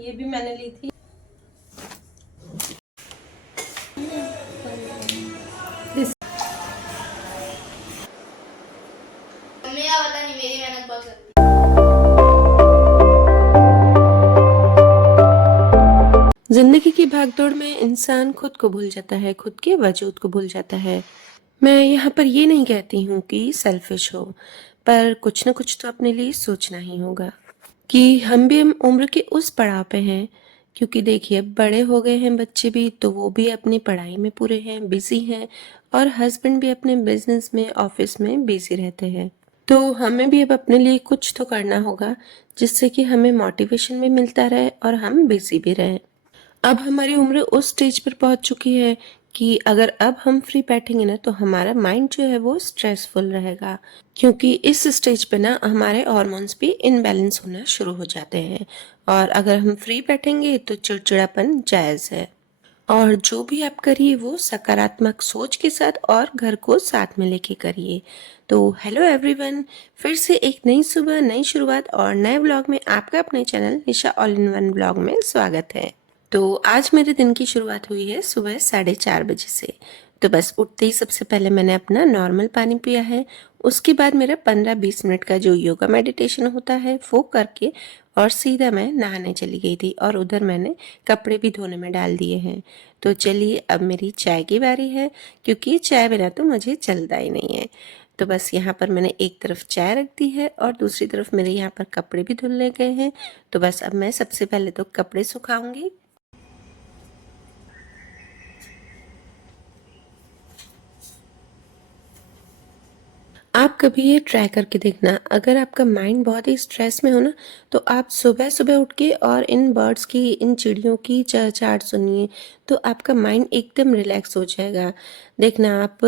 ये भी मैंने ली थी। मेरा पता नहीं, मेरी मेहनत बहुत लगती है। जिंदगी की भागदौड़ में इंसान खुद को भूल जाता है, खुद के वजूद को भूल जाता है। मैं यहाँ पर ये नहीं कहती हूँ कि सेल्फिश हो, पर कुछ ना कुछ तो अपने लिए सोचना ही होगा कि हम भी हम उम्र के उस पड़ाव पे हैं। क्योंकि देखिए, बड़े हो गए हैं बच्चे भी, तो वो भी अपनी पढ़ाई में पूरे हैं, बिजी हैं, और हस्बैंड भी अपने बिजनेस में, ऑफिस में बिजी रहते हैं। तो हमें भी अब अपने लिए कुछ तो करना होगा, जिससे कि हमें मोटिवेशन भी मिलता रहे और हम बिजी भी रहें। अब हमारी उम्र उस स्टेज पर पहुंच चुकी है कि अगर अब हम फ्री बैठेंगे ना, तो हमारा माइंड जो है वो स्ट्रेसफुल रहेगा। क्योंकि इस स्टेज पे ना हमारे हार्मोन्स भी इनबैलेंस होना शुरू हो जाते हैं, और अगर हम फ्री बैठेंगे तो चिड़चिड़ापन जायज है। और जो भी आप करिए वो सकारात्मक सोच के साथ और घर को साथ में लेके करिए। तो हेलो एवरीवन, फिर से एक नई सुबह, नई शुरुआत और नए ब्लॉग में आपका अपने channel Nisha all in one blog में स्वागत है। तो आज मेरे दिन की शुरुआत हुई है सुबह 4:30 बजे से। तो बस उठते ही सबसे पहले मैंने अपना नॉर्मल पानी पिया है। उसके बाद मेरा 15-20 मिनट का जो योगा मेडिटेशन होता है वो करके और सीधा मैं नहाने चली गई थी, और उधर मैंने कपड़े भी धोने में डाल दिए हैं। तो चलिए, अब मेरी चाय की बारी है, क्योंकि चाय बिना तो मुझे चलता ही नहीं है। तो बस यहाँ पर मैंने एक तरफ चाय रख दी है और दूसरी तरफ मेरे यहाँ पर कपड़े भी धुलने गए हैं। तो बस अब मैं सबसे पहले तो कपड़े सुखाऊंगी। आप कभी ये ट्राई करके देखना, अगर आपका माइंड बहुत ही स्ट्रेस में हो ना, तो आप सुबह सुबह उठ के और इन बर्ड्स की, इन चिड़ियों की चहचहाट सुनिए, तो आपका माइंड एकदम रिलैक्स हो जाएगा। देखना, आप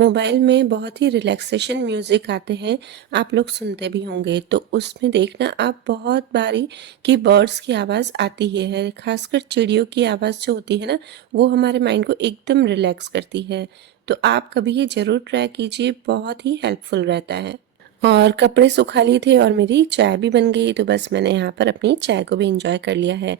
मोबाइल में बहुत ही रिलैक्सेशन म्यूजिक आते हैं, आप लोग सुनते भी होंगे, तो उसमें देखना आप बहुत बारी कि बर्ड्स की आवाज़ आती ही है, खासकर चिड़ियों की आवाज़ जो होती है ना, वो हमारे माइंड को एकदम रिलैक्स करती है। तो आप कभी ये ज़रूर ट्राई कीजिए, बहुत ही हेल्पफुल रहता है। और कपड़े सुखा लिए थे और मेरी चाय भी बन गई, तो बस मैंने यहाँ पर अपनी चाय को भी एंजॉय कर लिया है।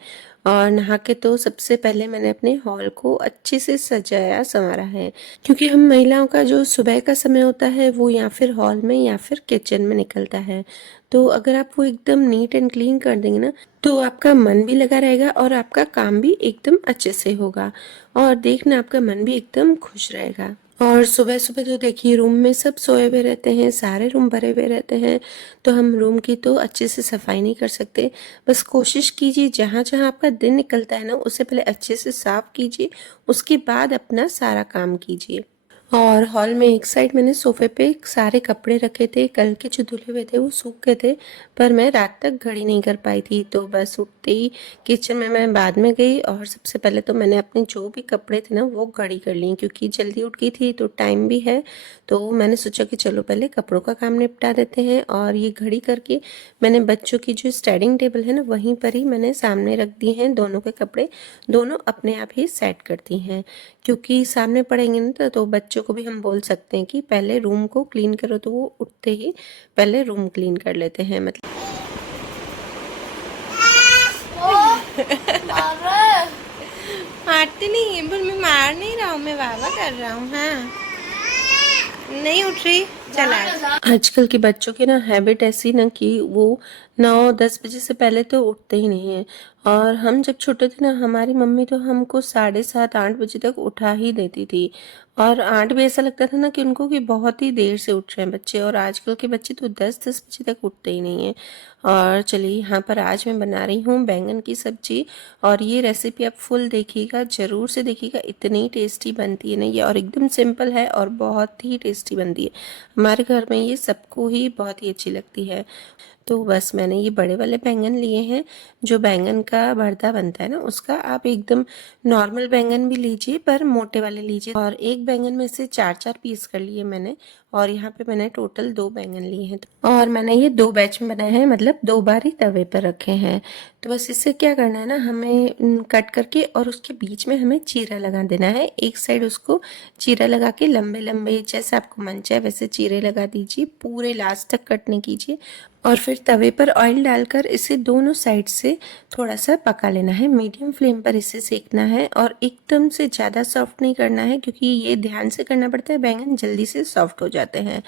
और नहा के तो सबसे पहले मैंने अपने हॉल को अच्छे से सजाया संवारा है, क्योंकि हम महिलाओं का जो सुबह का समय होता है वो या फिर हॉल में या फिर किचन में निकलता है। तो अगर आप वो एकदम नीट एंड क्लीन कर देंगे ना, तो आपका मन भी लगा रहेगा और आपका काम भी एकदम अच्छे से होगा, और देखना आपका मन भी एकदम खुश रहेगा। और सुबह सुबह तो देखिए, रूम में सब सोए हुए रहते हैं, सारे रूम भरे हुए रहते हैं, तो हम रूम की तो अच्छे से सफाई नहीं कर सकते। बस कोशिश कीजिए जहाँ जहाँ आपका दिन निकलता है ना, उससे पहले अच्छे से साफ कीजिए, उसके बाद अपना सारा काम कीजिए। और हॉल में एक साइड मैंने सोफे पे सारे कपड़े रखे थे, कल के जो धुले हुए थे वो सूख गए थे, पर मैं रात तक घड़ी नहीं कर पाई थी। तो बस उठते ही किचन में मैं बाद में गई, और सबसे पहले तो मैंने अपने जो भी कपड़े थे ना वो घड़ी कर लिए, क्योंकि जल्दी उठ गई थी तो टाइम भी है। तो मैंने सोचा कि चलो पहले कपड़ों का काम निपटा देते हैं, और ये घड़ी करके मैंने बच्चों की जो स्टडिंग टेबल है ना, वहीं पर ही मैंने सामने रख दिए हैं दोनों के कपड़े। दोनों अपने आप ही सेट करती हैं, क्योंकि सामने पड़ेंगे ना तो बच्चों को भी हम बोल सकते हैं कि पहले रूम को क्लीन करो, तो वो उठते ही पहले रूम क्लीन कर लेते हैं, मतलब। मारती नहीं है, पर मैं मार नहीं रहा हूँ, मैं वावा कर रहा हूँ। हाँ, नहीं उठ रही। चला, आजकल के बच्चों की ना हैबिट ऐसी ना कि वो 9-10 बजे से पहले तो उठते ही नहीं है। और हम जब छोटे थे ना, हमारी मम्मी तो हमको 7:30-8 बजे तक उठा ही देती थी, और 8 भी ऐसा लगता था ना कि उनको कि बहुत ही देर से उठ रहे हैं बच्चे। और आजकल के बच्चे तो 10-10 बजे तक उठते ही नहीं है। और चलिए, यहाँ पर आज मैं बना रही हूँ बैंगन की सब्जी, और ये रेसिपी आप फुल देखिएगा, ज़रूर से देखिएगा, इतनी टेस्टी बनती है ना ये, और एकदम सिंपल है और बहुत ही टेस्टी बनती है। हमारे घर में ये सबको ही बहुत ही अच्छी लगती है। तो बस मैंने ये बड़े वाले बैंगन लिए हैं, जो बैंगन का भरता बनता है ना उसका। आप एकदम नॉर्मल बैंगन भी लीजिए, पर मोटे वाले लीजिए। और एक बैंगन में से 4-4 पीस कर लिए मैंने, और यहाँ पे मैंने टोटल 2 बैंगन लिए हैं, और मैंने ये 2 बैच में बनाए हैं, मतलब 2 बार ही तवे पर रखे हैं। तो बस इससे क्या करना है ना, हमें कट करके और उसके बीच में हमें चीरा लगा देना है। एक साइड उसको चीरा लगा के लंबे लंबे जैसे आपको मन चाहे वैसे चीरे लगा दीजिए, पूरे लास्ट तक कट नहीं कीजिए। और फिर तवे पर ऑयल डालकर इसे दोनों साइड से थोड़ा सा पका लेना है। मीडियम फ्लेम पर इसे सेकना है और एकदम से ज़्यादा सॉफ्ट नहीं करना है, क्योंकि ये ध्यान से करना पड़ता है, बैंगन जल्दी से सॉफ्ट हो जाते हैं।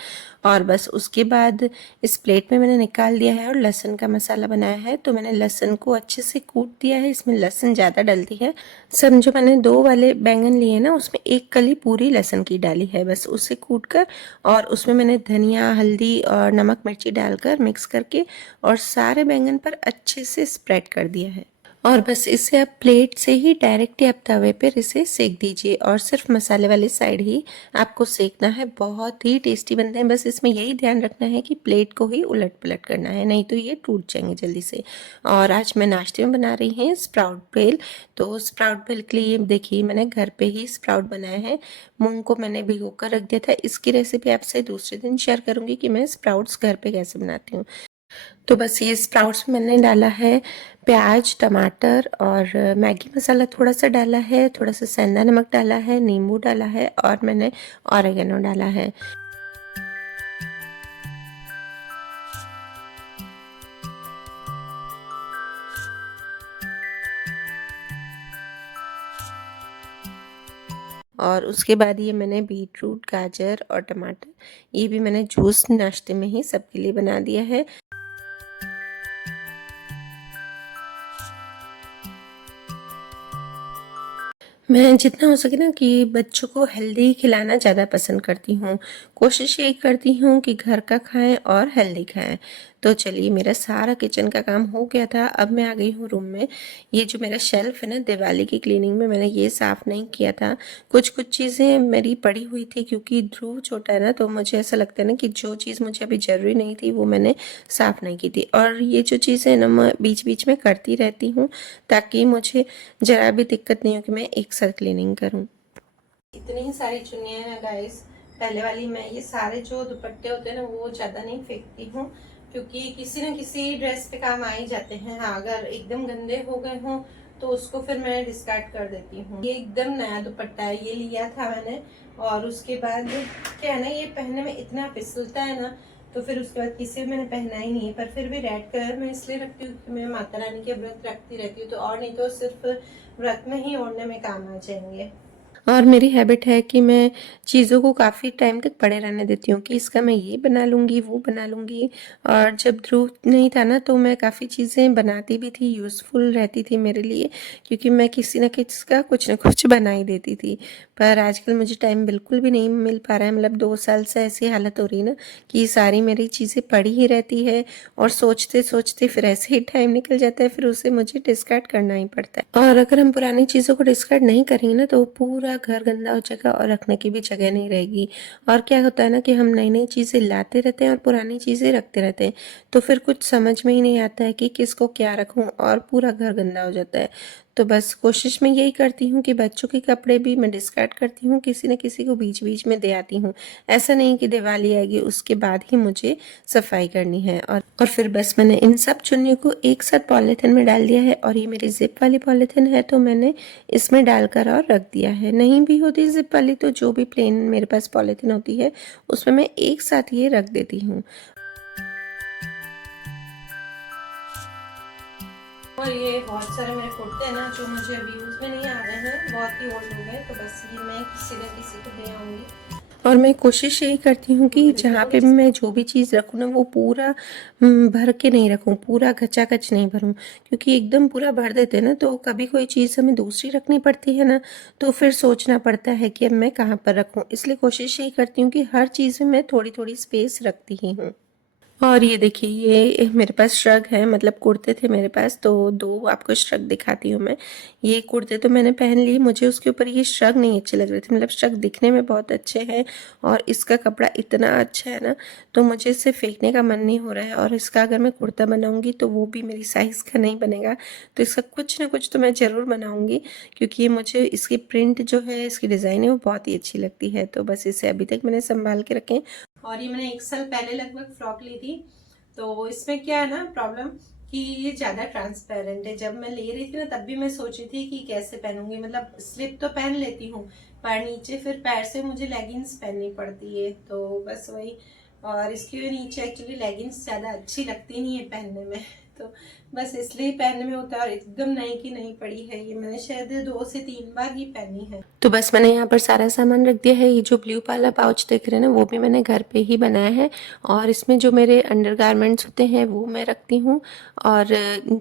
और बस उसके बाद इस प्लेट में मैंने निकाल दिया है और लहसुन का मसाला बनाया है। तो मैंने लहसुन को अच्छे से कूट दिया है, इसमें लहसुन ज़्यादा डलती है। समझो मैंने 2 वाले बैंगन लिए ना, उसमें 1 कली पूरी लहसुन की डाली है, बस उसे कूट कर और उसमें मैंने धनिया, हल्दी और नमक मिर्ची डालकर मिक्स करके और सारे बैंगन पर अच्छे से स्प्रेड कर दिया है। और बस इसे आप प्लेट से ही डायरेक्टली आप तवे पर इसे सेक दीजिए और सिर्फ मसाले वाली साइड ही आपको सेकना है। बहुत ही टेस्टी बनते हैं। बस इसमें यही ध्यान रखना है कि प्लेट को ही उलट पलट करना है, नहीं तो ये टूट जाएंगे जल्दी से। और आज मैं नाश्ते में बना रही हूँ स्प्राउट बेल। तो स्प्राउट बेल के लिए देखिए मैंने घर पे ही स्प्राउट बनाए हैं। मूंग को मैंने भिगो कर रख दिया था। इसकी रेसिपी आपसे दूसरे दिन शेयर करूँगी कि मैं स्प्राउट्स घर पे कैसे बनाती हूँ। तो बस ये स्प्राउट्स में मैंने डाला है प्याज, टमाटर और मैगी मसाला थोड़ा सा डाला है, थोड़ा सा सेंधा नमक डाला है, नींबू डाला है और मैंने ऑरिगेनो डाला है। और उसके बाद ये मैंने बीटरूट, गाजर और टमाटर, ये भी मैंने जूस नाश्ते में ही सबके लिए बना दिया है। मैं जितना हो सके ना कि बच्चों को हेल्दी खिलाना ज़्यादा पसंद करती हूँ। कोशिश यही करती हूँ कि घर का खाएँ और हेल्दी खाएँ। तो चलिए मेरा सारा किचन का काम हो गया था। अब मैं आ गई हूँ रूम में। ये जो मेरा शेल्फ़ है ना, दिवाली की क्लीनिंग में मैंने ये साफ़ नहीं किया था। कुछ-कुछ चीज़ें मेरी पड़ी हुई थी, क्योंकि ध्रुव छोटा है ना, तो मुझे ऐसा लगता है ना कि जो चीज़ मुझे अभी ज़रूरी नहीं थी वो मैंने साफ़ नहीं की थी। और ये जो चीज़ें हैं ना, मैं बीच-बीच में करती रहती हूँ, ताकि मुझे ज़रा भी दिक्कत नहीं हो कि मैं एक साथ क्लीनिंग करूँ। इतनी ही सारी चुन्नियाँ हैं गाइस। पहले वाली मैं ये सारे जो दुपट्टे होते हैं ना, वो ज़्यादा नहीं फेंकती हूँ, क्योंकि किसी न किसी ड्रेस पे काम आ ही जाते हैं। हाँ, अगर एकदम गंदे हो गए हों तो उसको फिर मैं डिस्कार्ड कर देती हूँ। ये एकदम नया दुपट्टा है, ये लिया था मैंने। और उसके बाद क्या है ना, ये पहनने में इतना फिसलता है ना, तो फिर उसके बाद किसी भी मैंने पहना ही नहीं है। पर फिर भी रेड कलर मैं इसलिए रखती हूँ कि मैं माता रानी के व्रत रखती रहती हूँ, तो और नहीं तो सिर्फ व्रत में ही ओढ़ने में काम आ जाएंगे। और मेरी हैबिट है कि मैं चीज़ों को काफ़ी टाइम तक पड़े रहने देती हूँ कि इसका मैं ये बना लूँगी, वो बना लूँगी। और जब ध्रुव नहीं था ना, तो मैं काफ़ी चीज़ें बनाती भी थी, यूज़फुल रहती थी मेरे लिए, क्योंकि मैं किसी न किसी का कुछ न कुछ बना ही देती थी। पर आजकल मुझे टाइम बिल्कुल भी नहीं मिल पा रहा है। मतलब 2 साल से ऐसी हालत हो रही है ना कि सारी मेरी चीज़ें पड़ी ही रहती है और सोचते-सोचते फिर ऐसे ही टाइम निकल जाता है, फिर उसे मुझे डिस्कार्ड करना ही पड़ता है। और अगर हम पुरानी चीज़ों को डिस्कार्ड नहीं करेंगे ना, तो पूरा घर गंदा हो जाएगा और रखने की भी जगह नहीं रहेगी। और क्या होता है ना कि हम नई-नई चीज़ें लाते रहते हैं और पुरानी चीज़ें रखते रहते हैं, तो फिर कुछ समझ में ही नहीं आता है कि किसको क्या रखूँ, और पूरा घर गंदा हो जाता है। तो बस कोशिश मैं यही करती हूँ कि बच्चों के कपड़े भी मैं डिस्कार्ड करती हूँ, किसी न किसी को बीच-बीच में दे आती हूँ। ऐसा नहीं कि दिवाली आएगी उसके बाद ही मुझे सफाई करनी है। और फिर बस मैंने इन सब चुन्नियों को एक साथ पॉलीथिन में डाल दिया है। और ये मेरी ज़िप वाली पॉलीथिन है, तो मैंने इसमें डालकर और रख दिया है। नहीं भी होती ज़िप वाली, तो जो भी प्लेन मेरे पास पॉलीथिन होती है उसमें मैं एक साथ ये रख देती हूँ। और ये बहुत सारे मेरे कुर्ते हैं ना, जो मुझे अभी यूज़ में नहीं आ रहे हैं, बहुत ही ओल्ड हो गए, तो बस ये मैं किसी न किसी को दे आऊँगी। और मैं कोशिश यही करती हूँ कि जहाँ पे भी मैं जो भी चीज़ रखूँ ना, वो पूरा भर के नहीं रखूँ, पूरा खचाखच नहीं भरूँ, क्योंकि एकदम पूरा भर देते हैं ना, तो कभी कोई चीज़ हमें दूसरी रखनी पड़ती है ना, तो फिर सोचना पड़ता है कि अब मैं कहाँ पर रखूँ। इसलिए कोशिश यही करती हूँ कि हर चीज़ में मैं थोड़ी-थोड़ी स्पेस रखती ही हूँ। और ये देखिए, ये मेरे पास श्रग है, मतलब कुर्ते थे मेरे पास, तो 2 आपको श्रग दिखाती हूँ मैं। ये कुर्ते तो मैंने पहन लिए, मुझे उसके ऊपर ये श्रग नहीं अच्छे लग रहे थे। मतलब श्रग दिखने में बहुत अच्छे हैं और इसका कपड़ा इतना अच्छा है ना, तो मुझे इसे फेंकने का मन नहीं हो रहा है। और इसका अगर मैं कुर्ता बनाऊँगी तो वो भी मेरी साइज़ का नहीं बनेगा, तो इसका कुछ ना कुछ तो मैं ज़रूर बनाऊँगी, क्योंकि ये मुझे इसकी प्रिंट जो है, इसकी डिज़ाइन है, वो बहुत ही अच्छी लगती है। तो बस इसे अभी तक मैंने सँभाल के रखे हैं। और ये मैंने 1 साल पहले लगभग फ्रॉक ली थी, तो इसमें क्या है ना प्रॉब्लम, कि ये ज़्यादा ट्रांसपेरेंट है। जब मैं ले रही थी ना, तब भी मैं सोच रही थी कि कैसे पहनूंगी। मतलब स्लिप तो पहन लेती हूँ, पर नीचे फिर पैर से मुझे लेगिंग्स पहननी पड़ती है, तो बस वही और इसके नीचे एक्चुअली लेगिंग्स ज़्यादा अच्छी लगती नहीं है पहनने में, तो बस इसलिए पहनने में होता है। और एकदम नई की नई पड़ी है ये, मैंने शायद 2 से 3 बार ही पहनी है। तो बस मैंने यहाँ पर सारा सामान रख दिया है। ये जो ब्लू वाला पाउच देख रहे हैं ना, वो भी मैंने घर पे ही बनाया है। और इसमें जो मेरे अंडरगारमेंट्स होते हैं वो मैं रखती हूँ, और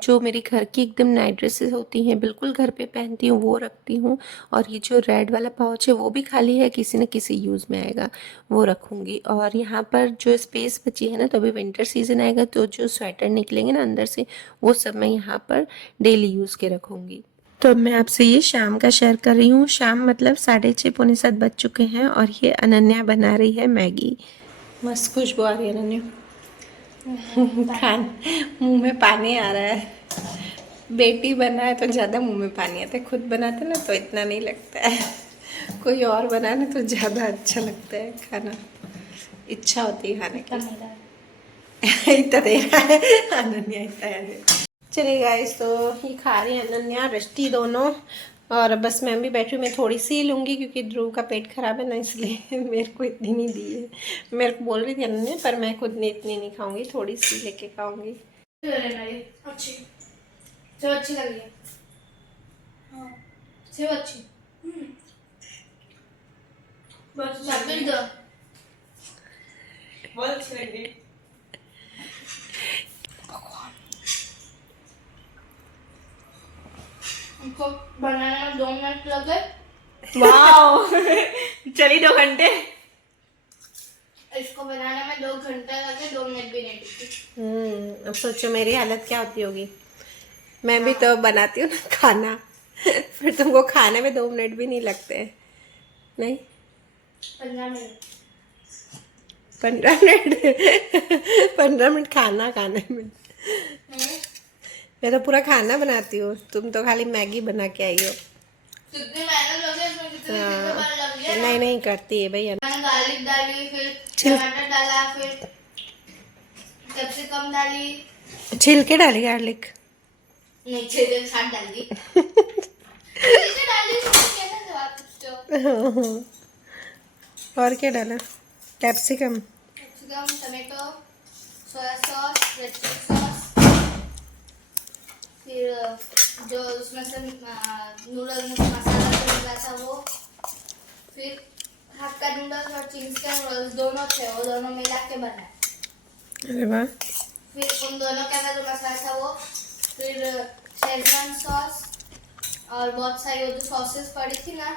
जो मेरी घर की एकदम नाइट ड्रेसेस होती हैं बिल्कुल घर पे पहनती हूँ वो रखती हूँ। और ये जो रेड वाला पाउच है वो भी खाली है, किसी न किसी यूज़ में आएगा, वो रखूँगी। और यहाँ पर जो स्पेस बची है ना, तो अभी विंटर सीजन आएगा तो जो स्वेटर निकलेंगे ना अंदर से, वो सब मैं यहाँ पर डेली यूज़ के रखूँगी। तो अब मैं आपसे ये शाम का शेयर कर रही हूँ। शाम मतलब 6:30 पौने 7 बज चुके हैं, और ये अनन्या बना रही है मैगी। मस्त खुशबू आ रही है अनन्या। खान मुंह में पानी आ रहा है। बेटी बनाए तो ज़्यादा मुंह में पानी आता है, खुद बनाते ना तो इतना नहीं लगता है, कोई और बनाए ना तो ज़्यादा अच्छा लगता है खाना, इच्छा होती है खाने की। इतना दे रहा है अनन्या, इतना है। चलिए गाइस, तो ये खा रही है अनन्या रष्टि दोनों, और बस मैं भी बैठी हूँ। मैं थोड़ी सी लूँगी क्योंकि ध्रुव का पेट खराब है ना, इसलिए मेरे को इतनी नहीं दी है। मेरे को बोल रही थी अनन्या, पर मैं खुद ने इतनी नहीं खाऊंगी, थोड़ी सी लेके खाऊंगी। अच्छी सेव अच्छी लगी है। हाँ सेव अच्छी। बहुत अच्छी लगी। हमको बनाने में 2 मिनट लग गए। वाओ चली 2 घंटे। इसको बनाने में 2 घंटे लगे, 2 मिनट भी नहीं टिकी। अब सोचो मेरी हालत क्या होती होगी। मैं भी तो बनाती हूँ ना खाना, फिर तुमको खाने में 2 मिनट भी नहीं लगते हैं। नहीं 15 मिनट। 15 मिनट 15 मिनट खाना खाने में। मैं तो पूरा खाना बनाती हूँ, तुम तो खाली मैगी बना के आई हो। कितनी मेहनत लगी इसमें, कितनी बार लग गया। नहीं नहीं करती है भैया। मैंने गार्लिक डाली, फिर टमाटर डाला, फिर कैप्सिकम डाली, छिलके डाली गार्लिक। नहीं छिलके साथ डाली। छिलके डाली तो कैसे जवाब पूछते हो। और क्या डाला? Capsicum, tomato, soya sauce, red chilli sauce, फिर जो उसमें से नूडल मसाला जो मिला था वो, फिर हक्का नूडल्स और चिंग्स के नूडल्स दोनों थे, वो दोनों मिला के बनाए। अरे वाह। फिर उन दोनों के अंदर जो मसाला था वो, फिर शेजवान सॉस और बहुत सारी वो जो सॉसेस पड़ी थी ना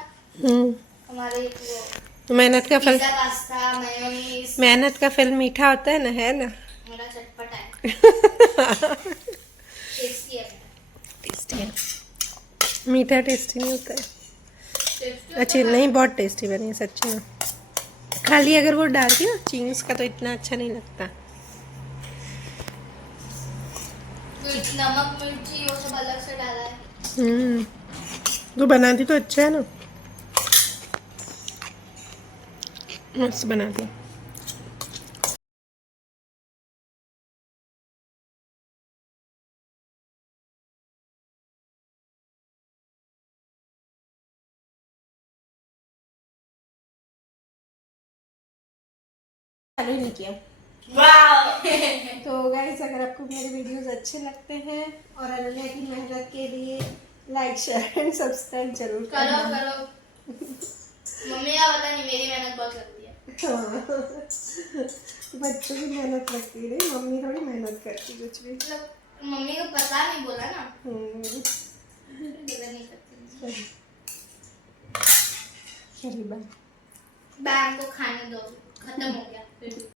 हमारे, वो मेहनत का फल, पिज़्ज़ा, पास्ता, मेयोनीज। मेहनत का फल मीठा होता है ना, है ना। मेरा चटपटा है। टेस्टी है। टेस्टी है, मीठा टेस्टी नहीं होता है। टेस्टी अच्छी नहीं, बहुत टेस्टी बनी है सच्ची में। खाली अगर वो डालती ना चिंग्स का तो इतना अच्छा नहीं लगता। फिर नमक मिर्ची वो सब अलग से डाला है। तो बनाती तो अच्छा है ना, मस्त बनाती। चालू ही नहीं किया। तो गाइस, अगर आपको मेरे वीडियोस अच्छे लगते हैं और अनन्या की मेहनत के लिए लाइक शेयर एंड सब्सक्राइब जरूर करो करना। करो। मम्मी का पता नहीं, मेरी मेहनत बहुत लगती है। बच्चों की मेहनत लगती है, नहीं मम्मी थोड़ी मेहनत करती कुछ भी। मतलब मम्मी को पता नहीं बोला ना। नहीं करती। चलिए बाय। बैंक को खाने दो, खत्म हो गया फिर।